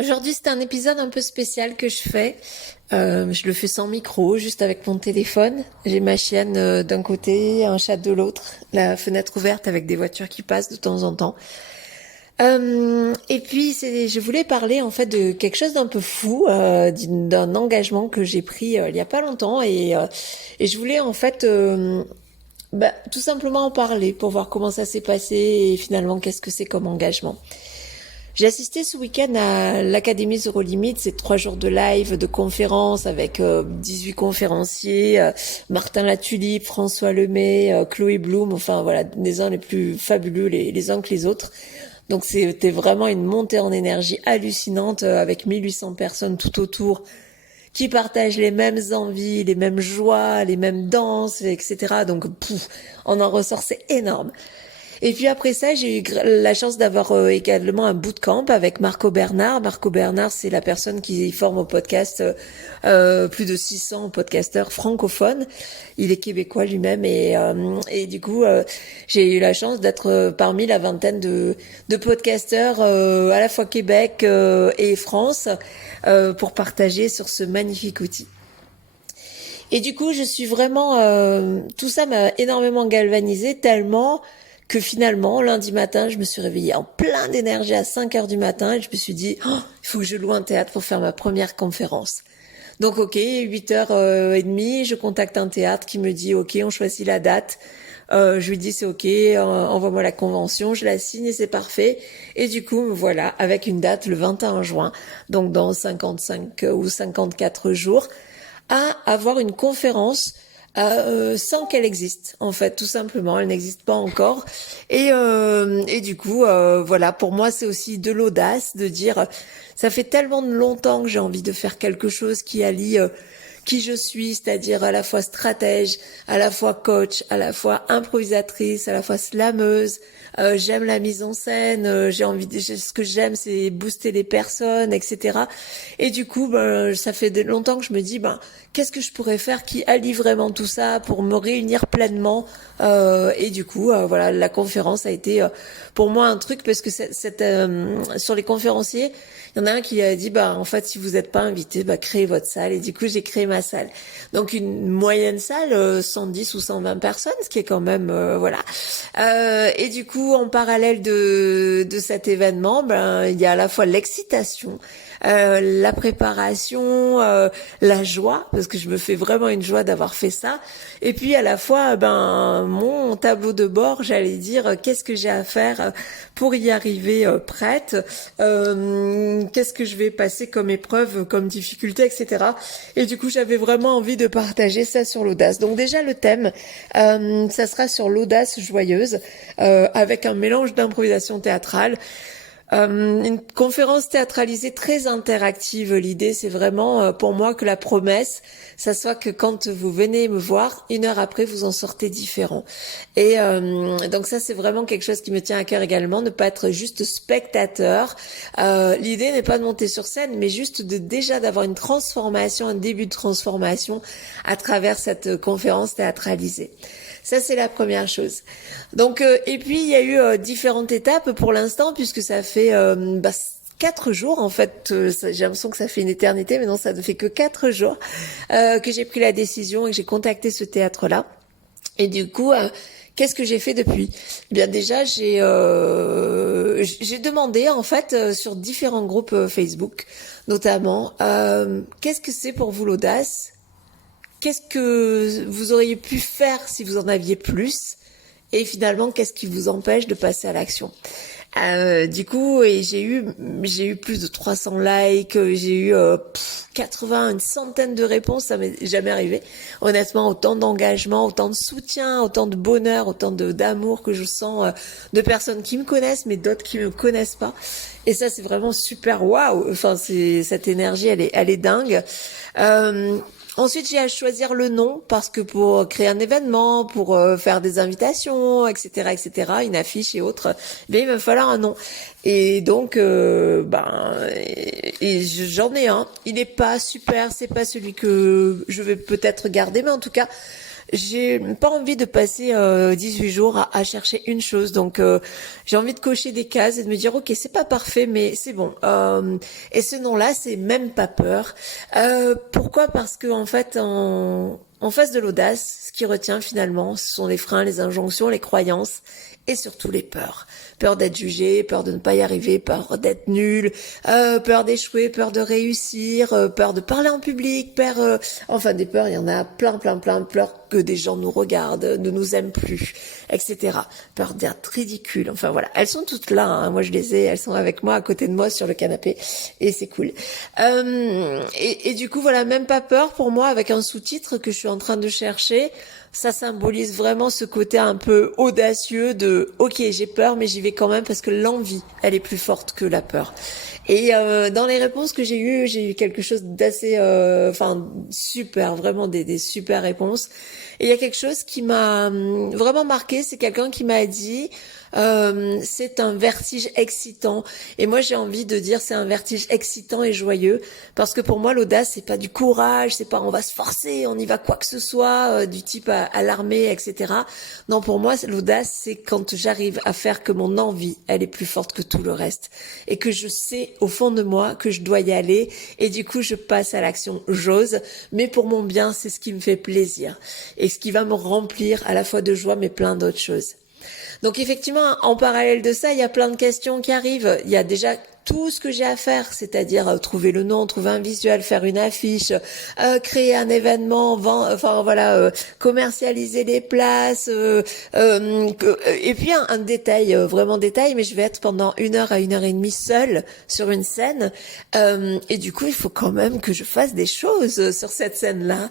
Aujourd'hui, c'est un épisode un peu spécial que je fais. Je le fais sans micro, juste avec mon téléphone. J'ai ma chienne d'un côté, un chat de l'autre, la fenêtre ouverte avec des voitures qui passent de temps en temps. Et puis, je voulais parler en fait de quelque chose d'un peu fou, d'un engagement que j'ai pris il y a pas longtemps et je voulais en fait tout simplement en parler pour voir comment ça s'est passé et finalement qu'est-ce que c'est comme engagement. J'ai assisté ce week-end à l'Académie Zéro Limite, c'est 3 jours de live, de conférences avec 18 conférenciers, Martin Latulippe, François Lemay, Chloé Bloom, enfin voilà, des uns les plus fabuleux les uns que les autres. Donc c'était vraiment une montée en énergie hallucinante avec 1800 personnes tout autour qui partagent les mêmes envies, les mêmes joies, les mêmes danses, etc. Donc on en ressort, c'est énorme. Et puis après ça, j'ai eu la chance d'avoir également un bootcamp avec Marco Bernard. Marco Bernard, c'est la personne qui forme au podcast plus de 600 podcasteurs francophones. Il est québécois lui-même et du coup, j'ai eu la chance d'être parmi la vingtaine de podcasteurs à la fois Québec et France pour partager sur ce magnifique outil. Et du coup, je suis vraiment... tout ça m'a énormément galvanisée tellement que finalement, lundi matin, je me suis réveillée en plein d'énergie à 5 heures du matin et je me suis dit, oh, il faut que je loue un théâtre pour faire ma première conférence. Donc, ok, 8h30, je contacte un théâtre qui me dit, ok, on choisit la date. Je lui dis, c'est ok, envoie-moi la convention, je la signe et c'est parfait. Et du coup, me voilà, avec une date le 21 juin, donc dans 55 ou 54 jours, à avoir une conférence sans qu'elle existe, en fait, tout simplement. Elle n'existe pas encore. Et du coup, voilà, pour moi, c'est aussi de l'audace de dire, ça fait tellement longtemps que j'ai envie de faire quelque chose qui allie qui je suis, c'est-à-dire à la fois stratège, à la fois coach, à la fois improvisatrice, à la fois slameuse. J'aime la mise en scène, ce que j'aime, c'est booster les personnes, etc. Et du coup, ça fait longtemps que je me dis, qu'est-ce que je pourrais faire qui allie vraiment tout ça pour me réunir pleinement. Et du coup, voilà, la conférence a été pour moi un truc parce que sur les conférenciers, il y en a un qui a dit, en fait, si vous n'êtes pas invité, créez votre salle. Et du coup, j'ai créé ma salle. Donc, une moyenne salle, 110 ou 120 personnes, ce qui est quand même, voilà. Et du coup, en parallèle de cet événement, il y a à la fois l'excitation, la préparation, la joie, parce que je me fais vraiment une joie d'avoir fait ça. Et puis à la fois, mon tableau de bord, j'allais dire, qu'est-ce que j'ai à faire pour y arriver prête, qu'est-ce que je vais passer comme épreuve, comme difficulté, etc. Et du coup, j'avais vraiment envie de partager ça sur l'audace. Donc déjà, le thème, ça sera sur l'audace joyeuse, avec un mélange d'improvisation théâtrale. Une conférence théâtralisée très interactive. L'idée, c'est vraiment pour moi que la promesse, ça soit que quand vous venez me voir, 1 heure après, vous en sortez différent. Et donc ça, c'est vraiment quelque chose qui me tient à cœur également, ne pas être juste spectateur. L'idée n'est pas de monter sur scène, mais juste déjà d'avoir une transformation, un début de transformation à travers cette conférence théâtralisée. Ça, c'est la première chose. Donc, et puis, il y a eu différentes étapes pour l'instant, puisque ça fait 4 jours, en fait. J'ai l'impression que ça fait une éternité, mais non, ça ne fait que 4 jours que j'ai pris la décision et que j'ai contacté ce théâtre-là. Et du coup, qu'est-ce que j'ai fait depuis? Eh bien, déjà, j'ai demandé, en fait, sur différents groupes Facebook, notamment, qu'est-ce que c'est pour vous l'audace? Qu'est-ce que vous auriez pu faire si vous en aviez plus? Et finalement, qu'est-ce qui vous empêche de passer à l'action? Du coup, et j'ai eu plus de 300 likes, j'ai eu 80, une centaine de réponses, ça m'est jamais arrivé. Honnêtement, autant d'engagement, autant de soutien, autant de bonheur, autant d'amour que je sens de personnes qui me connaissent, mais d'autres qui me connaissent pas. Et ça, c'est vraiment super waouh. Enfin, cette énergie, elle est dingue. Ensuite, j'ai à choisir le nom parce que pour créer un événement, pour faire des invitations, etc., une affiche et autres, il va falloir un nom. Et donc, j'en ai un. Il n'est pas super, c'est pas celui que je vais peut-être garder, mais en tout cas, j'ai pas envie de passer 18 jours à chercher une chose. Donc j'ai envie de cocher des cases et de me dire ok, c'est pas parfait mais c'est bon. Et ce nom-là, c'est même pas peur. Pourquoi? Parce que en fait en face de l'audace, ce qui retient finalement, ce sont les freins, les injonctions, les croyances et surtout les peurs. Peur d'être jugé, peur de ne pas y arriver, peur d'être nul, peur d'échouer, peur de réussir, peur de parler en public, enfin des peurs, il y en a plein, peur que des gens nous regardent, ne nous aiment plus, etc. Peur d'être ridicule, enfin voilà. Elles sont toutes là, hein. Moi je les ai, elles sont avec moi, à côté de moi sur le canapé, et c'est cool. Et du coup, voilà, même pas peur pour moi, avec un sous-titre que je suis en train de chercher, ça symbolise vraiment ce côté un peu audacieux de ok, j'ai peur mais j'y vais quand même parce que l'envie elle est plus forte que la peur. Et dans les réponses que j'ai eu quelque chose d'assez enfin super, vraiment des super réponses. Et il y a quelque chose qui m'a vraiment marqué, c'est quelqu'un qui m'a dit c'est un vertige excitant. Et moi, j'ai envie de dire c'est un vertige excitant et joyeux parce que pour moi, l'audace, c'est pas du courage, c'est pas on va se forcer, on y va quoi que ce soit, du type à l'armée, etc. Non, pour moi, l'audace, c'est quand j'arrive à faire que mon envie, elle est plus forte que tout le reste et que je sais au fond de moi que je dois y aller et du coup, je passe à l'action. J'ose, mais pour mon bien, c'est ce qui me fait plaisir et ce qui va me remplir à la fois de joie, mais plein d'autres choses. Donc effectivement, en parallèle de ça, il y a plein de questions qui arrivent. Il y a déjà tout ce que j'ai à faire, c'est-à-dire trouver le nom, trouver un visuel, faire une affiche, créer un événement, enfin voilà, commercialiser les places, et puis un détail, vraiment détail, mais je vais être pendant 1 heure à 1 heure et demie seule sur une scène, et du coup il faut quand même que je fasse des choses sur cette scène-là.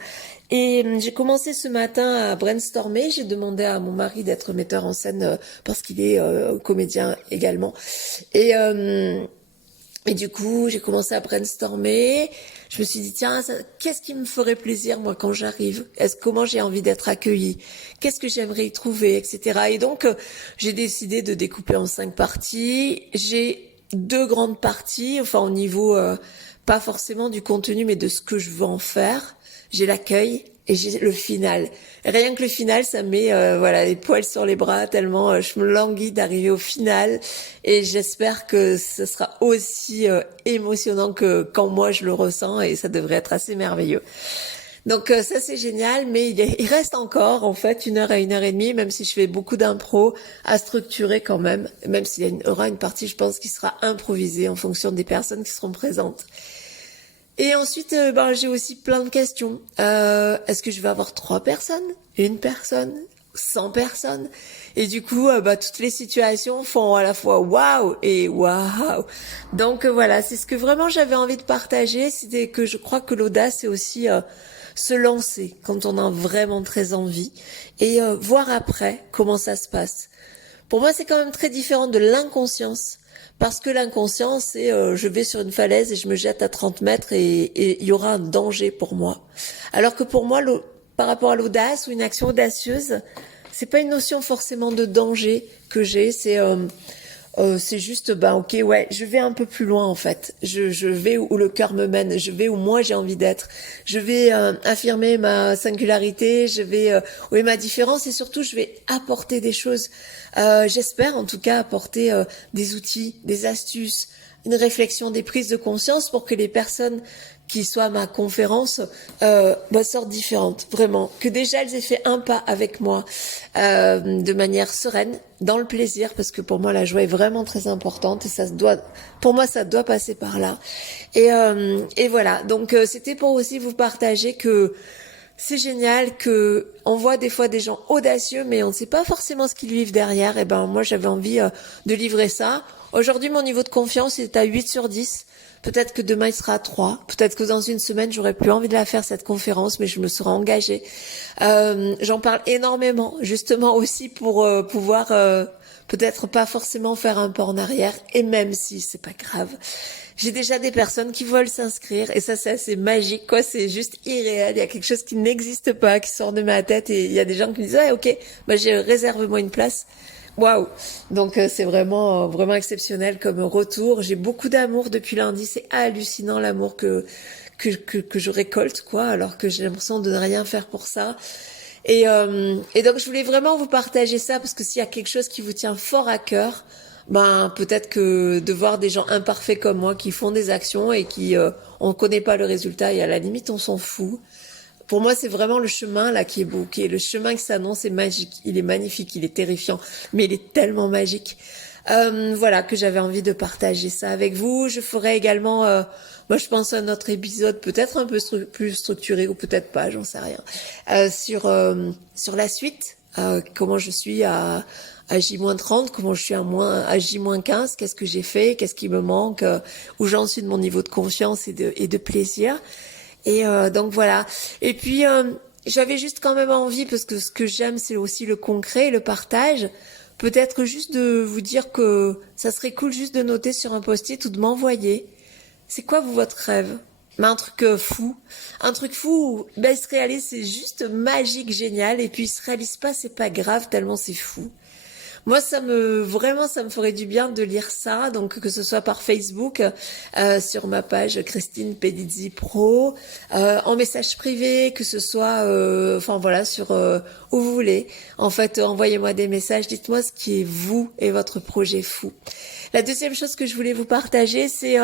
Et j'ai commencé ce matin à brainstormer. J'ai demandé à mon mari d'être metteur en scène parce qu'il est comédien également. Et, euh, et du coup, j'ai commencé à brainstormer. Je me suis dit, tiens, qu'est-ce qui me ferait plaisir, moi, quand j'arrive? Comment j'ai envie d'être accueillie? Qu'est-ce que j'aimerais y trouver, etc. Et donc, j'ai décidé de découper en 5 parties. J'ai 2 grandes parties, enfin, au niveau, pas forcément du contenu, mais de ce que je veux en faire. J'ai l'accueil et j'ai le final. Rien que le final, ça me met voilà les poils sur les bras tellement je me languis d'arriver au final et j'espère que ce sera aussi émotionnant que quand moi je le ressens et ça devrait être assez merveilleux. Donc ça c'est génial, mais il reste encore en fait 1 heure à 1 heure et demie, même si je fais beaucoup d'impro à structurer quand même s'il y aura une partie je pense qui sera improvisée en fonction des personnes qui seront présentes. Et ensuite, j'ai aussi plein de questions. Est-ce que je vais avoir 3 personnes, 1 personne, 100 personnes? Et du coup, toutes les situations font à la fois waouh et waouh. Donc voilà, c'est ce que vraiment j'avais envie de partager. C'était que je crois que l'audace, c'est aussi se lancer quand on a vraiment très envie et voir après comment ça se passe. Pour moi, c'est quand même très différent de l'inconscience. Parce que l'inconscience, c'est je vais sur une falaise et je me jette à 30 mètres et il y aura un danger pour moi. Alors que pour moi, par rapport à l'audace ou une action audacieuse, c'est pas une notion forcément de danger que j'ai, c'est juste, ok, ouais, je vais un peu plus loin en fait. Je vais où le cœur me mène, je vais où moi j'ai envie d'être. Je vais affirmer ma singularité, je vais où est ma différence et surtout je vais apporter des choses. J'espère en tout cas apporter des outils, des astuces, une réflexion, des prises de conscience pour que les personnes qui soient à ma conférence sortent différentes, vraiment. Que déjà elles aient fait un pas avec moi de manière sereine, dans le plaisir, parce que pour moi la joie est vraiment très importante et pour moi ça doit passer par là. Et voilà, donc c'était pour aussi vous partager que c'est génial que on voit des fois des gens audacieux, mais on ne sait pas forcément ce qu'ils vivent derrière. Et moi j'avais envie de livrer ça. Aujourd'hui mon niveau de confiance est à 8 sur 10. Peut-être que demain il sera à 3. Peut-être que dans une semaine j'aurai plus envie de la faire cette conférence, mais je me serai engagée. J'en parle énormément, justement aussi pour pouvoir peut-être pas forcément faire un pas en arrière. Et même si c'est pas grave, j'ai déjà des personnes qui veulent s'inscrire et ça c'est assez magique quoi. C'est juste irréel. Il y a quelque chose qui n'existe pas, qui sort de ma tête et il y a des gens qui me disent ouais ok, réserve-moi une place. Waouh! Donc c'est vraiment exceptionnel comme retour. J'ai beaucoup d'amour depuis lundi. C'est hallucinant l'amour que je récolte quoi, alors que j'ai l'impression de ne rien faire pour ça. Et donc je voulais vraiment vous partager ça parce que s'il y a quelque chose qui vous tient fort à cœur, ben peut-être que de voir des gens imparfaits comme moi qui font des actions et qui on connaît pas le résultat et à la limite on s'en fout. Pour moi, c'est vraiment le chemin là qui est beau, qui est le chemin qui s'annonce, est magique, il est magnifique, il est terrifiant, mais il est tellement magique. Voilà que j'avais envie de partager ça avec vous. Je ferai également, moi je pense un autre épisode peut-être un peu plus structuré ou peut-être pas, j'en sais rien, sur la suite, comment je suis à J-30, comment je suis à J-15, qu'est-ce que j'ai fait, qu'est-ce qui me manque, où j'en suis de mon niveau de confiance et de plaisir. Et donc voilà. Et puis j'avais juste quand même envie, parce que ce que j'aime c'est aussi le concret, le partage. Peut-être juste de vous dire que ça serait cool juste de noter sur un post-it ou de m'envoyer. C'est quoi vous votre rêve? Mais un truc fou. Un truc fou où ben, il se réalise, c'est juste magique, génial. Et puis il se réalise pas, c'est pas grave, tellement c'est fou. Moi, vraiment, ça me ferait du bien de lire ça. Donc, que ce soit par Facebook, sur ma page Christine Pedizzi Pro, en message privé, que ce soit, enfin voilà, sur où vous voulez. En fait, envoyez-moi des messages. Dites-moi ce qui est vous et votre projet fou. La deuxième chose que je voulais vous partager, c'est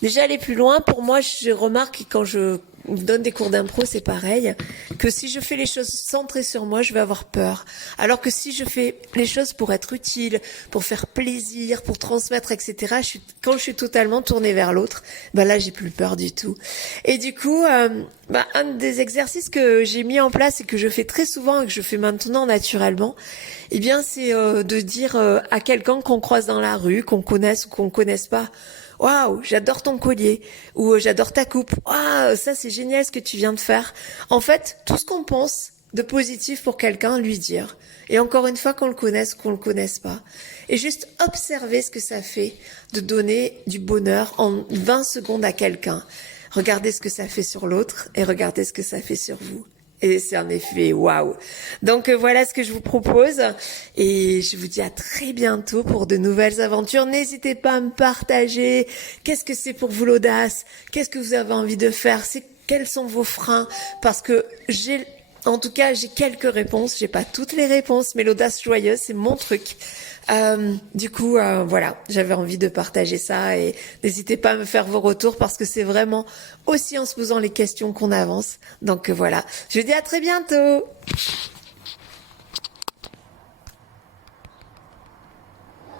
déjà aller plus loin. Pour moi, je remarque quand je donne des cours d'impro, c'est pareil, que si je fais les choses centrées sur moi, je vais avoir peur. Alors que si je fais les choses pour être utile, pour faire plaisir, pour transmettre, etc., quand je suis totalement tournée vers l'autre, ben là, j'ai plus peur du tout. Et du coup, un des exercices que j'ai mis en place et que je fais très souvent et que je fais maintenant naturellement, eh bien, c'est de dire à quelqu'un qu'on croise dans la rue, qu'on connaisse ou qu'on connaisse pas, waouh, j'adore ton collier, ou j'adore ta coupe, waouh, ça c'est génial ce que tu viens de faire. En fait, tout ce qu'on pense de positif pour quelqu'un, lui dire. Et encore une fois, qu'on le connaisse ou qu'on le connaisse pas. Et juste observer ce que ça fait de donner du bonheur en 20 secondes à quelqu'un. Regardez ce que ça fait sur l'autre et regardez ce que ça fait sur vous. Et c'est un effet waouh. Donc voilà ce que je vous propose et je vous dis à très bientôt pour de nouvelles aventures. N'hésitez pas à me partager qu'est-ce que c'est pour vous l'audace, qu'est-ce que vous avez envie de faire, quels sont vos freins, parce que en tout cas, j'ai quelques réponses, j'ai pas toutes les réponses, mais l'audace joyeuse, c'est mon truc. Du coup, voilà, j'avais envie de partager ça et n'hésitez pas à me faire vos retours parce que c'est vraiment aussi en se posant les questions qu'on avance. Donc voilà, je vous dis à très bientôt.